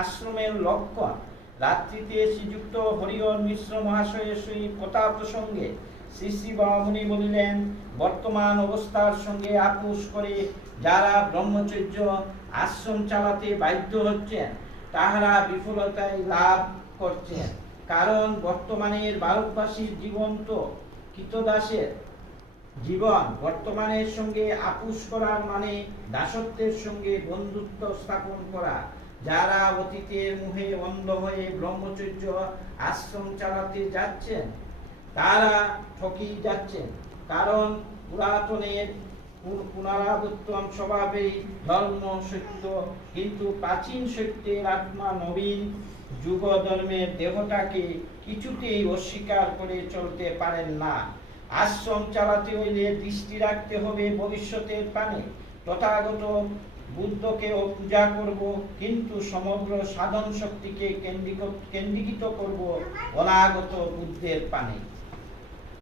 আশ্রমের লক্ষণ। রাত্রিতে শ্রীযুক্ত হরিহর মিশ্র মহাশয়ের সহিত কথা প্রসঙ্গে শ্রী শ্রী বামুনি বলিলেন, বর্তমান অবস্থার সঙ্গে আপোষ করে যারা ব্রহ্মচর্য আশ্রম চালাতে বাধ্য হচ্ছেন তাহারা বিফলতায় লাভ করছেন। কারণ বর্তমানের ভারতবাসীর জীবন তো কৃতদাসের জীবন। বর্তমানের সঙ্গে আপোষ করার মানে দাসত্বের সঙ্গে বন্ধুত্ব স্থাপন করা। যারা অতীতের মোহে অন্ধ হয়ে ব্রহ্মচর্য আশ্রম চালাতে যাচ্ছেন তারা ঠকি যাচ্ছেন। কারণ পুরাতনের পুনরাবর্তন স্বভাবেই ধর্ম সত্য, কিন্তু প্রাচীন সত্যের আত্মা নবীন যুগ ধর্মের দেহটাকে কিছুতেই অস্বীকার করে চলতে পারেন না। আশ্রম চালাতে হইলে দৃষ্টি রাখতে হবে ভবিষ্যতের পানে। তথাগত বুদ্ধকেও পূজা করব, কিন্তু সমগ্র সাধন শক্তিকে কেন্দ্রীকৃত করব অনাগত বুদ্ধের পানে।